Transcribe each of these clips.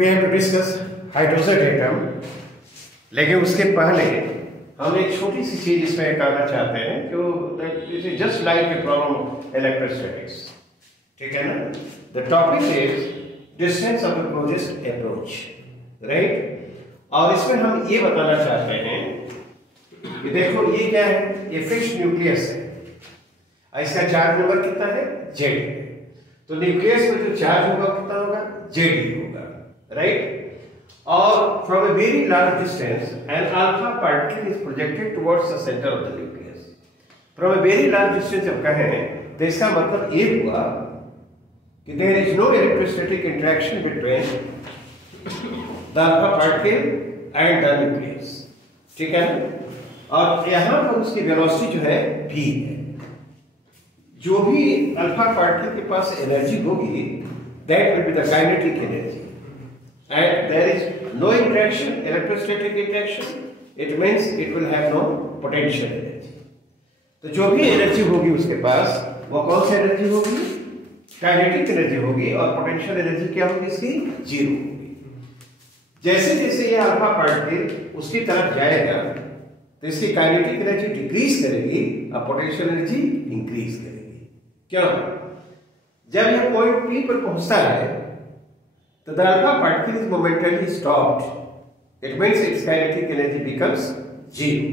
We have to discuss hydrogen atom, लेकिन उसके पहले हम एक छोटी सी चीज इसमें करना चाहते हैं जो just like a problem electrostatics, ठीक है ना। The topic is distance of the closest approach, right. और इसमें हम ये बताना चाहते हैं कि देखो ये क्या है, ये फिक्स्ड न्यूक्लियस है, इसका चार्ज नंबर कितना है, जेड। तो न्यूक्लियस में जो चार्ज होगा कितना होगा, जेड होगा, राइट। और from a very large distance an alpha particle is projected towards the center of the nucleus. From a very large distance जब कहें तो इसका मतलब ये हुआ कि there is no electrostatic interaction between the alpha particle and the nucleus, ठीक है ना। और यहाँ पर उसकी वेलोसिटी जो है v है। जो भी अल्फा पार्टिकल के पास एनर्जी होगी that will be the kinetic energy. And there is no interaction, electrostatic interaction, it means it will have no potential energy. तो जो भी एनर्जी होगी उसके पास वो कौन सी एनर्जी होगी, काइनेटिक एनर्जी होगी, और पोटेंशियल एनर्जी क्या होगी इसकी, जीरो होगी। जैसे जैसे ये अल्फा पार्टिकल उसकी तरफ जाएगा तो इसकी काइनेटिक एनर्जी डिक्रीज करेगी और पोटेंशियल एनर्जी इंक्रीज करेगी। क्यों, जब यह पॉइंट पी पर पहुंचता है तो the alpha particle is momentarily stopped. It means its kinetic energy becomes zero.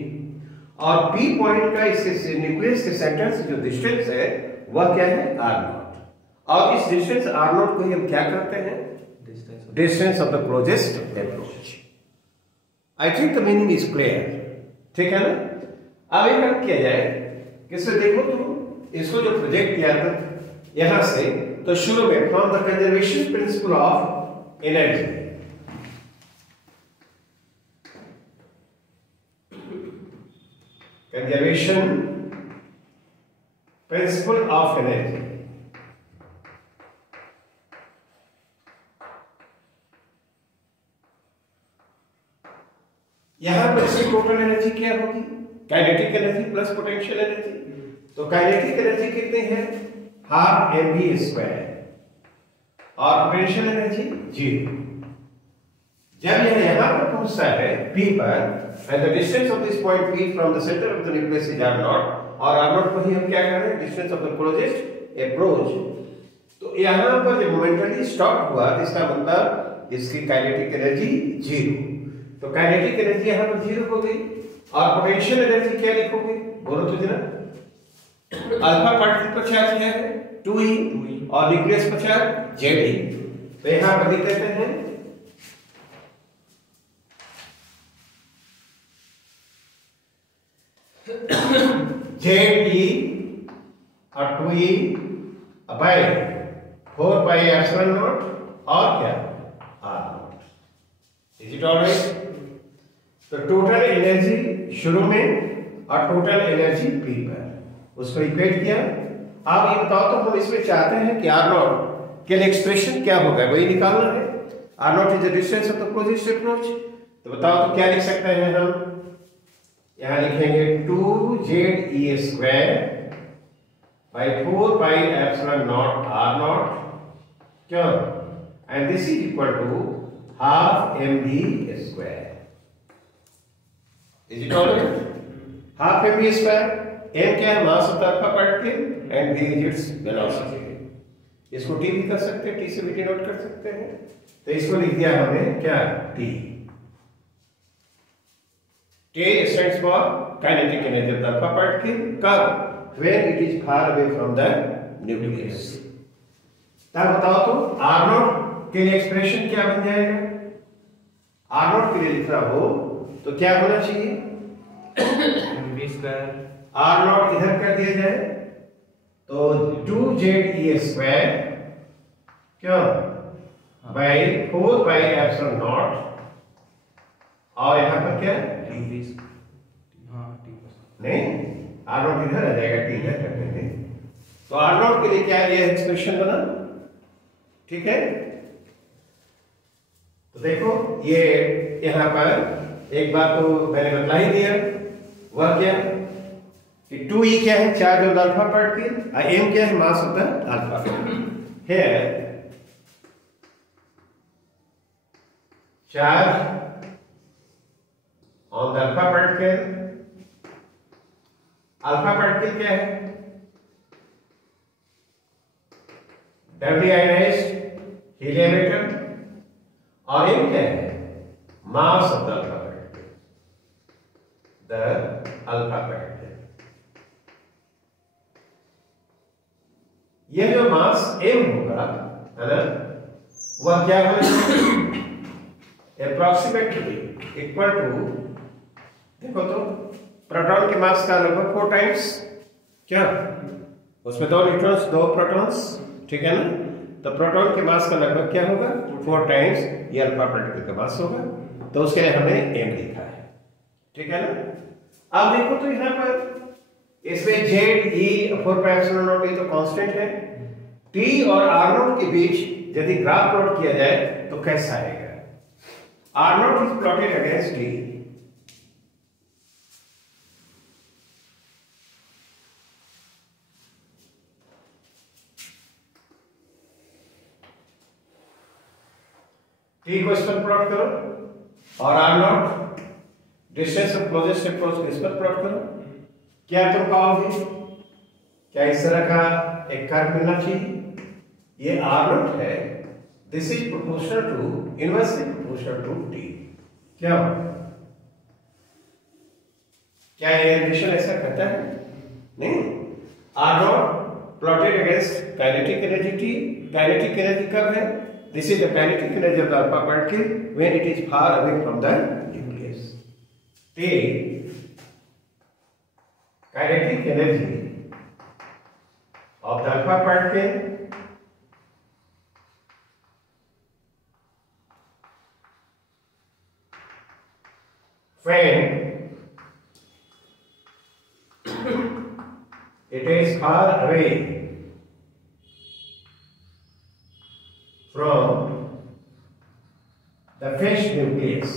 और P पॉइंट का इसके न्यूक्लियस के सेंटर से जो डिस्टेंस है वह क्या है, r0। और इस डिस्टेंस r0 को ही हम क्या करते हैं, distance of the closest approach. I think the meaning is clear, ठीक है ना। अब एक किया जाए किससे, देखो तुम इसको जो प्रोजेक्ट किया था यहां से, तो शुरू में from the conservation principle of energy, conservation principle of energy, यहां पर इसकी टोटल एनर्जी क्या होगी, kinetic energy plus potential energy. तो काइनेटिक एनर्जी कितनी है, हाफ mv², और पोटेंशियल एनर्जी जीरो। जब यह यहां पर पहुंचता है P पर, and the distance of this point P from the centre of the nucleus is r0, और r0 को ही हम क्या कर रहे हैं, distance of the closest approach. तो यहां पर जब मोमेंटली स्टॉप हुआ तो इसका मतलब इसकी काइनेटिक एनर्जी जीरो। तो काइनेटिक एनर्जी यहां पर जीरो हो गई, और पोटेंशियल एनर्जी क्या लिखोगे, बोलो तो जरा। अल्फा पार्टिकल पर चार्ज है 2e, और न्यूक्लियस पर चार्ज Ze। तो यहां पर लिख देते हैं Ze और 2e बाय 4πε0 और क्या, r0। Is it alright. तो टोटल एनर्जी शुरू में और टोटल एनर्जी P पर, उसको इक्वेट किया। अब ये बताओ तो हम इसमें चाहते हैं कि r0 के लिए एक्सप्रेशन क्या होगा, वही निकालना है। r0 is the distance of the closest approach. तो बताओ तो क्या लिख सकते हैं हम, यहां लिखेंगे 2Ze² by 4πε0 r0, क्यों, and this is equal to half mv²। Is it alright, half mv²। m क्या है, mass of the alpha particle, and v is its velocity. इसको t भी कर सकते हैं, t से भी डिनोट कर सकते हैं। तो इसको लिख दिया हमने क्या, t। t stands for kinetic energy of the alpha particle, कब, when it is far away from the nucleus। तब बताओ तो r0 के लिए एक्सप्रेशन क्या बन जाएगा, r0 के लिए लिखना हो तो क्या होना चाहिए, mv²। r0 इधर कर दिया जाए तो 2Ze² क्यों, बाई 4πε0, और यहां पर क्या, नहीं, r0 इधर आ जाएगा, t इधर कर देंगे। तो r0 के लिए क्या ये एक्सप्रेशन बना, ठीक है। तो देखो ये यहां पर एक बात तो मैंने बता ही दिया, वह क्या कि 2e क्या है, charge of the alpha particle, और m क्या है, mass of the alpha. Here charge on the alpha particle. Alpha particle क्या है? डबली आयोनाइज्ड हीलियम एटम। और एम क्या है? Mass of the alpha particle, the alpha particle. यह जो मास एम होगा, है ना, वह क्या होगा? अप्रॉक्सीमेटली इक्वल टू, देखो तो प्रोटॉन के मास का लगभग 4 टाइम्स, क्या उसमें 2 न्यूट्रॉन्स 2 प्रोटॉन्स, ठीक है ना? तो प्रोटॉन के मास का लगभग क्या होगा? 4 टाइम्स ये अल्फा पार्टिकल का मास होगा। तो उसके लिए हमने एम लिखा है, ठीक है ना? अब देखो तो यहां पर इसमें जेड ई 4πε0 तो कांस्टेंट है। टी और आर नोट के बीच यदि ग्राफ प्लॉट किया जाए तो कैसा आएगा? R naught is plotted against T, T को इस पर प्लॉट करो और R naught distance of closest approach को इस पर प्लॉट करो। क्या तुम पाओगे? क्या इस तरह का एक कर्व मिलना चाहिए? ये आर नॉट है, this is proportional to, inversely proportional to T. क्या क्या ये रिलेशन ऐसा कहता है? नहीं। R naught plotted against kinetic energy T. Kinetic energy कब है? This is the kinetic energy of the alpha particle when it is far away from the nucleus. Take kinetic energy of the alpha particle when it is far away from the fish nucleus.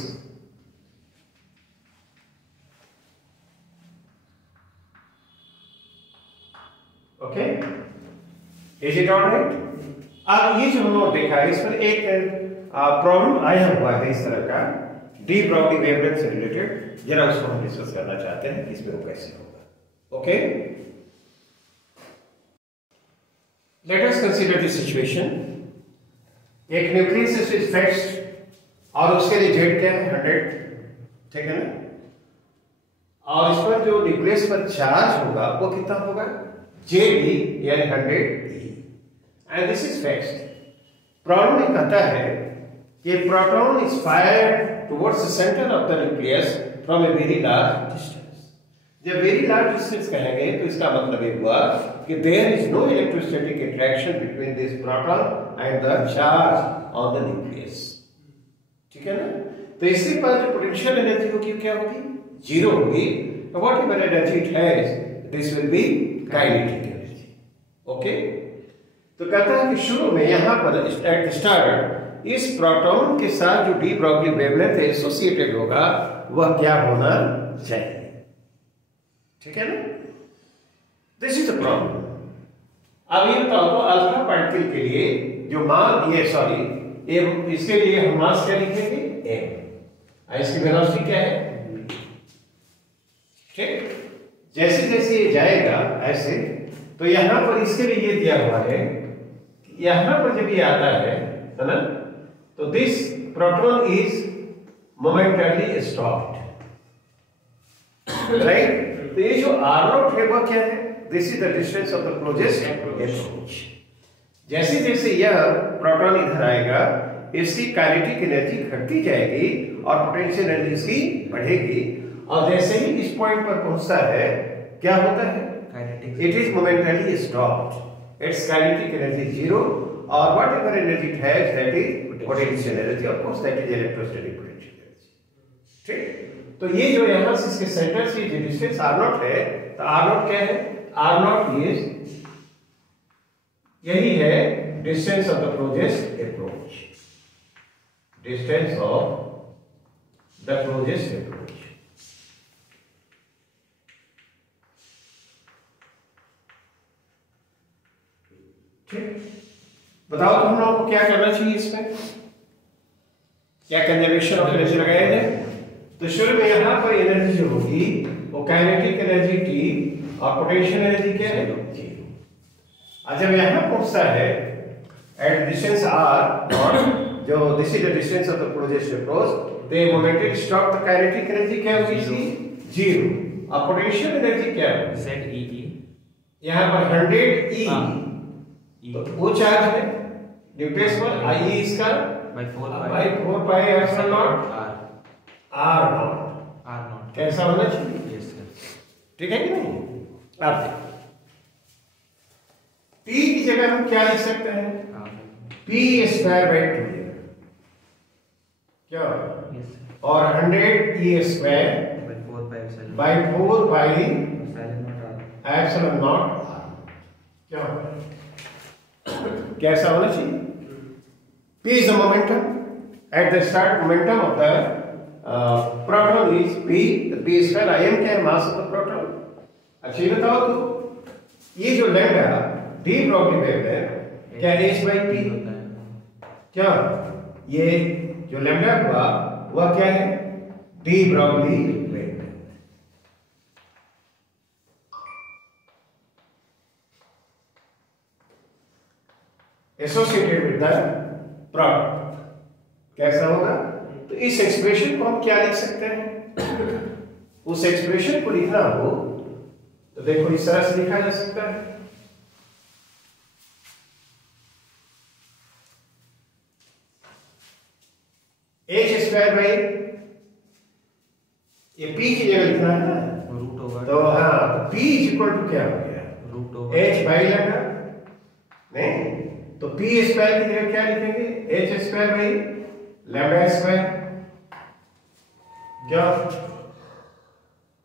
Okay? Is it all right? अब ये जो हम लोग देखा है, इस पर एक प्रॉब्लम आया हुआ है इस तरह का, डी ब्रॉगली वेवलेंथ से रिलेटेड। जरा उसको हम डिस्कस करना चाहते हैं कि इसमें वो कैसे होगा। Okay, let us consider this situation. एक न्यूक्लियस इज फिक्स्ड और उसके लिए जेड क्या है? 100, ठीक है ना? और इस पर जो न्यूक्लियस पर चार्ज होगा वो कितना होगा? जेडी यानी 100 E, and this is fixed. Problem में कहता है कि proton is fired towards the centre of the nucleus from a very large distance. जब वेरी लार्ज डिस्टेंस कहेंगे तो इसका मतलब ये हुआ कि there is no electrostatic interaction between this proton and the charge on the nucleus, ठीक है ना? तो इसके पास जो पोटेंशियल एनर्जी होगी क्या होगी? 0 होगी। तो what ever energy it has, this will be kinetic energy. Okay, तो कहता है कि शुरू में यहां पर एट स्टार्ट इस प्रोटॉन के साथ जो डी ब्रॉगली वेवलेंथ एसोसिएटेड होगा वह क्या होना चाहिए, ठीक है ना? This is the problem. अब ये बताओ तो अल्फा पार्टिकल के लिए जो मान, ये सॉरी, इसके लिए हम मास क्या लिखेंगे? m। इसकी वेलोसिटी क्या है? ठीक, जैसे जैसे ये जाएगा ऐसे, तो यहां पर इसके लिए ये दिया हुआ है, यहां पर जब ये आता है ना, तो this proton is momentarily stopped, right? तो ये जो आर नॉट है वह क्या है? This is the distance of the closest approach. जैसे जैसे यह प्रोटॉन इधर आएगा, इसकी काइनेटिक एनर्जी घटती जाएगी और पोटेंशियल एनर्जी इसकी बढ़ेगी, और जैसे ही इस पॉइंट पर पहुंचता है क्या होता है? It is momentarily stopped, it's kinetic energy 0, और what ever energy it has that is potential energy, of course that is electrostatic potential energy. ठीक, तो ये जो यहां से इसके सेंटर से जो डिस्टेंस r नॉट है, तो r नॉट क्या है? r नॉट इज, यही है distance of the closest approach, distance of the closest approach. ठीक, बताओ तुम लोगों को क्या करना चाहिए इसमें? क्या कंजर्वेशन ऑफ एनर्जी लगाया जाए? तो शुरू में यहाँ पर एनर्जी जो होगी वो काइनेटिक एनर्जी T और पोटेंशियल एनर्जी क्या है? 0। और जब यहाँ पहुँचता है एट डिस्टेंस r नॉट, जो this is the distance of the projection approach, तो momentarily stop the kinetic energy क्या होगी? 0। और पोटेंशियल एनर्जी क्या है? ZeE। यहाँ पर 100 E, तो वो चार्ज है न्यूक्लियस पर, I इसका by 4 pi epsilon not R not. कैसा होना चाहिए? Yes sir. ठीक है कि नहीं? अब T की जगह हम क्या लिख सकते हैं? P स्क्वायर बाई 2 क्या? Yes sir. और 100 E square by 4 pi epsilon not R क्या? कैसा होना चाहिए? P is the momentum. At the start, momentum of the proton is P. The P square Im क्या है? Mass of the proton. अच्छा ये बताओ तो ये जो लैम्डा डी ब्रॉगली वेव है क्या h by p होता है? क्या ये जो लैम्डा हुआ वह क्या है? D Broglie wave associated with the proton. कैसा होगा? तो इस एक्सप्रेशन को हम क्या लिख सकते हैं? उस एक्सप्रेशन को लिखना हो तो देखो इस तरह से लिखा जा सकता है। h स्क्वायर बाई, ये p की जगह लिखना है ना, रूट ओवर, तो हाँ p इज इक्वल टू क्या हो गया? Root over h by lambda. नहीं तो p स्क्वायर की जगह क्या लिखेंगे? h square by lambda square क्या?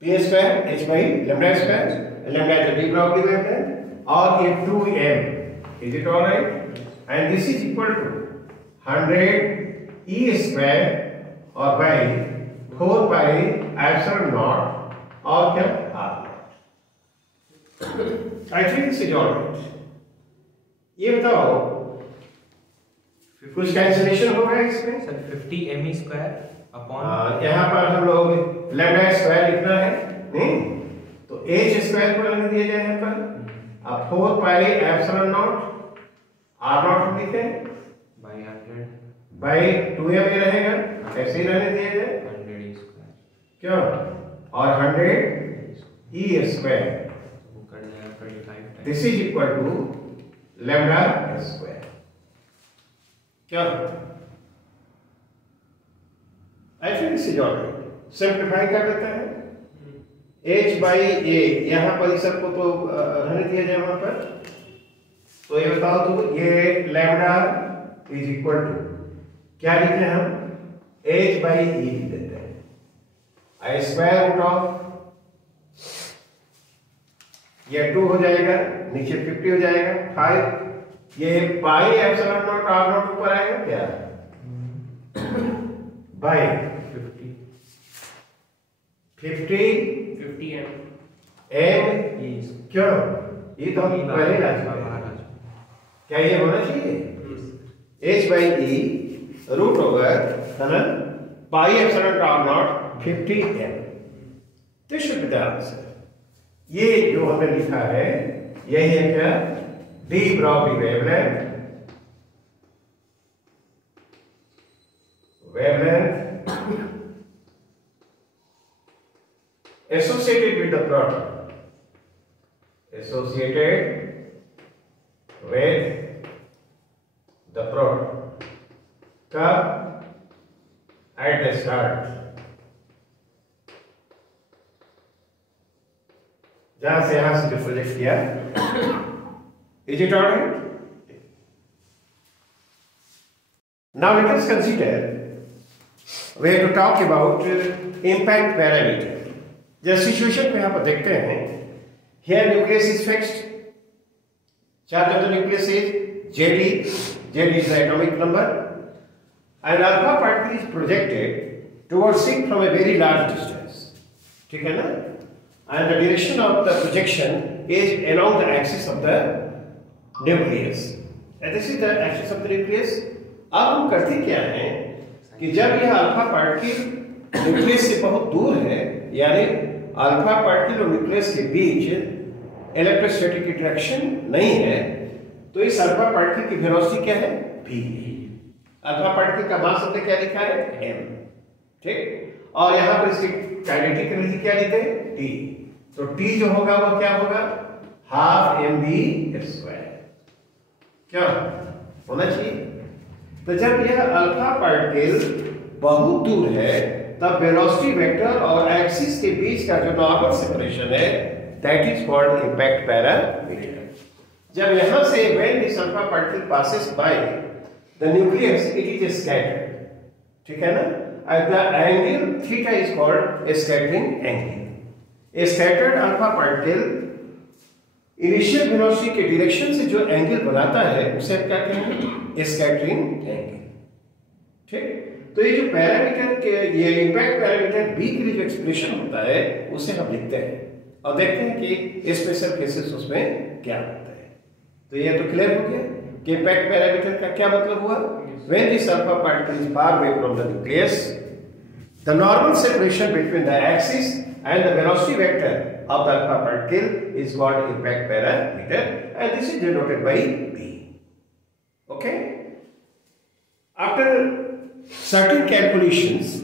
p square h by lambda square, lambda is de Broglie wave है, और ये 2m, is it alright? And this is equal to 100 E square और बाई 4 पाई एप्सिलॉन नॉट और क्या? R। I think this is alright. ये बताओ कुछ cancellation होगा इसमें? सर 50 m स्क्वायर अपॉन, यहाँ पर हम लोग लैम्डा स्क्वायर लिखना है नहीं, तो h स्क्वायर को रहने दिया जाए यहाँ पर, अब 4 pi epsilon not R not लिखे बाई 100 बाई 2m ये रहेगा, ऐसे ही रहने दिया जाए 100 स्क्वायर क्या? और 100 E स्क्वायर, वो कट जाएगा 25 this is equal to lambda square क्या? I think this is alright. Simplify कर देते हैं h बाई a, यहाँ पर इस सबको तो रहने दिया जाए वहां पर, तो ये बताओ तो ये लैम्डा इज इक्वल टू क्या लिखे हम? h बाई e लिख देते हैं, आई स्क्वायर रूट ऑफ ये 2 हो जाएगा, नीचे 50 हो जाएगा, 5 ये पाई एप्सिलॉन नॉट r नॉट ऊपर आएगा क्या? बाई 50 m क्यों? ये तो हम पहले ला चुके हैं। क्या ये होना चाहिए? h by e root over है ना pi epsilon r naught 50 m। This should be the answer. ये जो हमने लिखा है यही है क्या? De Broglie wavelength, associated with the proton, associated with the proton कब? at the start, जहां से यहां से जो प्रोजेक्ट किया। Is it alright? Now let us consider, we have to talk about impact parameter. जैसे सिचुएशन पे यहाँ पर देखते हैं, here nucleus is fixed, charge of the nucleus is Jd, Jd is the atomic number, and alpha particle is projected towards it from a very large distance. ठीक है ना? And the direction of the projection is along the axis of the nucleus. And this is the axis of the nucleus. अब हम करते क्या हैं? कि जब यह अल्फा पार्टिकल न्यूक्लियस से बहुत दूर है, यानी अल्फा पार्टिकल और न्यूक्लियस के बीच इलेक्ट्रोस्टैटिक इंटरेक्शन नहीं है, तो इस अल्फा पार्टिकल की वेलोसिटी क्या है? v। अल्फा पार्टिकल का मास हमने क्या लिखा है? m। ठीक, और यहां पर इसकी काइनेटिक एनर्जी क्या लिखे? t। तो t जो होगा वो क्या होगा? Half mv²। क्या होना चाहिए? तो जब यह अल्फा पार्टिकल बहुत दूर है, तब वेलोसिटी वेक्टर और एक्सिस के बीच का जो नॉर्मल सेपरेशन है, that is called impact parameter. जब यहां से when this alpha particle passes by the nucleus, it is scattered, ठीक है ना? and the angle theta is called a scattering angle। a scattered alpha particle initial velocity के direction से जो angle बनाता है उसे क्या कहेंगे? Scattering angle. ठीक, तो ये जो पैरामीटर के, ये इंपैक्ट पैरामीटर बी के लिए जो एक्सप्रेशन होता है उसे हम लिखते हैं और देखते हैं कि स्पेशल केसेस उसमें क्या होता है। तो ये तो क्लियर हो गया कि इंपैक्ट पैरामीटर का क्या मतलब हुआ? When this alpha particle is far away from the nucleus, the normal separation between the axis and the velocity vector of the alpha particle is called impact parameter, and this is denoted by b. Okay, after certain calculations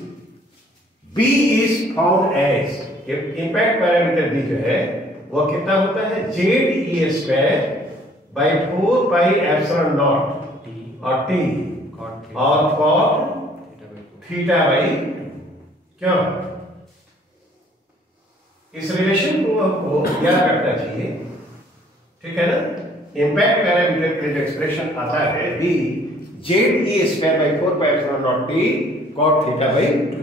b is found as impact parameter b जो है वो कितना होता है? z² by 4 pi epsilon naught और t और cot theta by 2। क्यों? इस रिलेशन को आपको याद रखना चाहिए, ठीक है ना? इंपैक्ट पैरामीटर के लिए जो एक्सप्रेशन आता है b z² by 4 pi epsilon naught t cot theta by 2।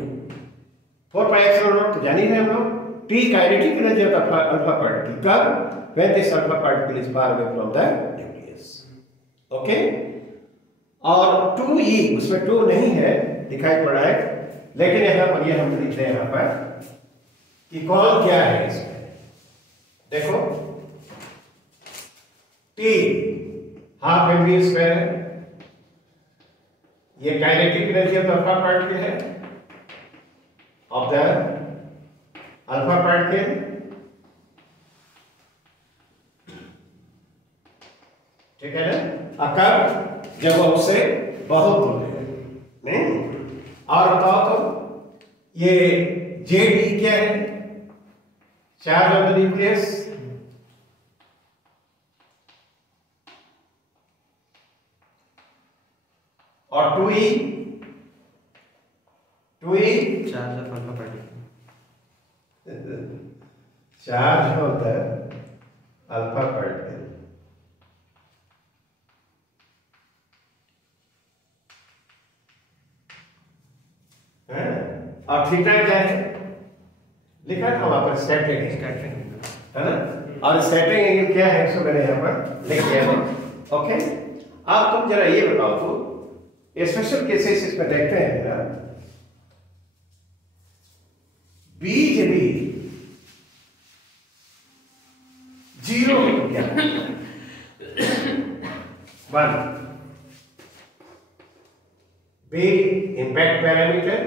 4 pi epsilon naught तो जान ही रहे हम लोग, t kinetic energy of alpha particle कब? When this alpha particle is far away from the nucleus. Okay, और 2e उसमें 2 नहीं है, दिखाई पड़ा है, लेकिन यहां पर ये हम लिखते हैं यहां पर कि कौन क्या है इसमें। देखो t हाफ mv² है, ये kinetic energy of the alpha particle है, ऑफ द अल्फा पार्टिकल, ठीक है ना? अकर जब उससे बहुत दूर है, नहीं? और बताओ तो ये JD क्या है? चार्ज ऑफ द न्यूक्लियस, और 2e charge of alpha particle, charge होता है अल्फा पार्टिकल, और थीटा क्या है? लिखा था वहां पर स्कैटरिंग है ना? और स्कैटरिंग एंगल क्या है इसको मैंने यहां पर लिख दिया है। ओके, अब तुम जरा ये बताओ तो स्पेशल केसेस इसमें देखते हैं ना, बीज भी 0 क्या 1 B impact parameter,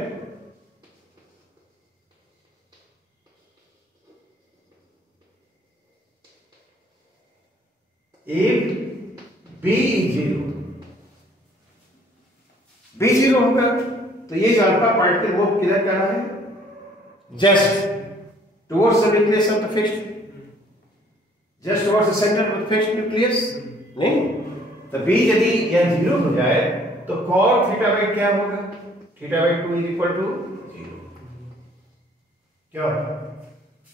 if b is 0, b 0 होगा तो ये जो अल्फा पार्टिकल मूव किधर कर रहा है? Just towards the nucleus of the fixed, just towards the centre of the fixed nucleus, नहीं? तो b यदि यह 0 हो जाए तो cot थीटा बाई क्या होगा? Theta by 2 is equal to 0। क्या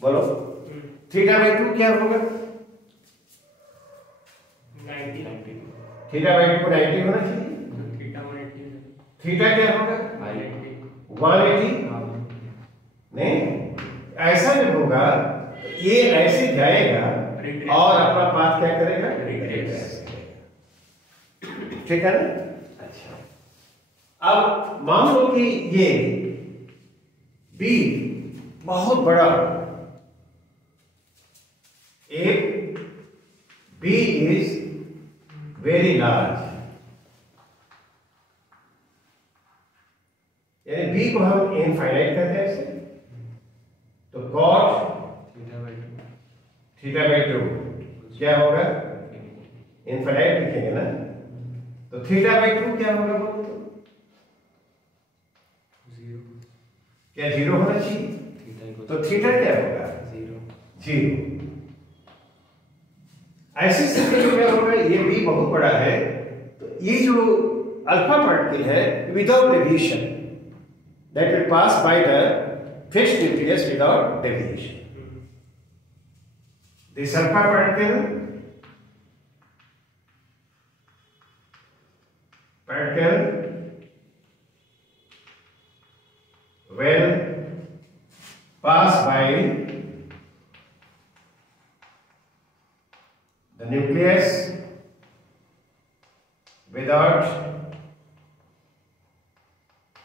बोलो? थीटा बाई 2 क्या होगा? 90। थीटा बाई 2 90 होना चाहिए। थीटा क्या होगा? 180। नहीं, ऐसा जब होगा ये ऐसे जाएगा और अपना पाथ क्या करेगा? ठीक है ना? अच्छा, अब मान लो कि ये B बहुत बड़ा, एक B is very large, यानी बी को हम इनफाइनाइट कहते हैं ऐसे, तो cot थीटा बाई 2 क्या होगा, इनफाइनाइट लिखेंगे ना, तो थीटा बाई 2 क्या होगा बोलो तो, क्या 0 होना चाहिए, तो थीटा क्या होगा 0। ऐसी स्थिति में क्या होगा, ये बी बहुत बड़ा है, तो ये जो अल्फा पार्टिकल है without deviation that will pass by the fixed nucleus without deviation. This alpha particle will pass by the nucleus without,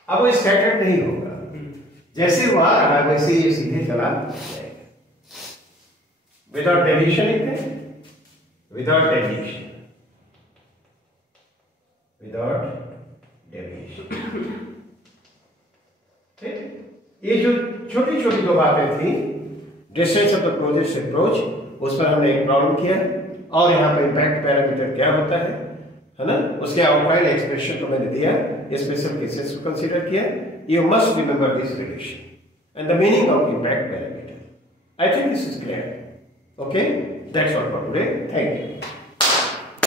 अब वो स्कैटर्ड नहीं होगा, जैसे वो आ रहा वैसे ये सीधे चला जाएगा without deviation, without deviation, without deviation. ठीक, ये जो छोटी छोटी दो बातें थी, distance of the closest approach, उस पर हमने एक प्रॉब्लम किया, और यहाँ पर इम्पैक्ट पैरामीटर क्या होता है ना, उसके आउटलाइन एक्सप्रेशन तो मैंने दिया, स्पेशल केसेस को कंसीडर किया। You must remember this relation and the meaning of impact parameter. I think this is clear. Okay, that's all for today. Thank you.